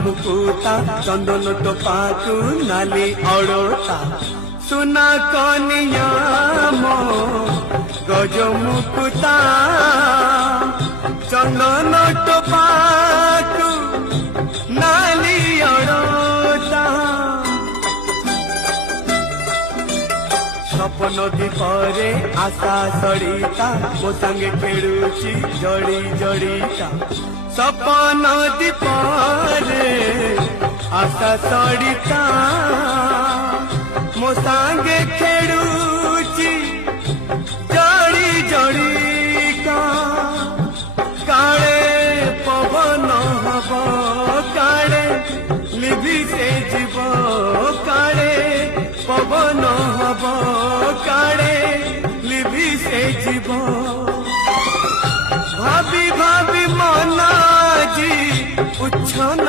मुकुता चंदन टोपाकू नाली अड़ता सुना कनिया मो गज मुकुता चंदन टोपाकू नाली अड़ता सपन दीपरे आशा सड़ीता मो संगे खेलुची जड़ी जड़ीता सपन दीपरे आशा सड़ीता मो संगे खेलुची जड़ी जड़ीता काले पवन हब काले लिभि से जीव काले पवन हब काले लिभि से जीव भाभी भाभी मना जी उच्छन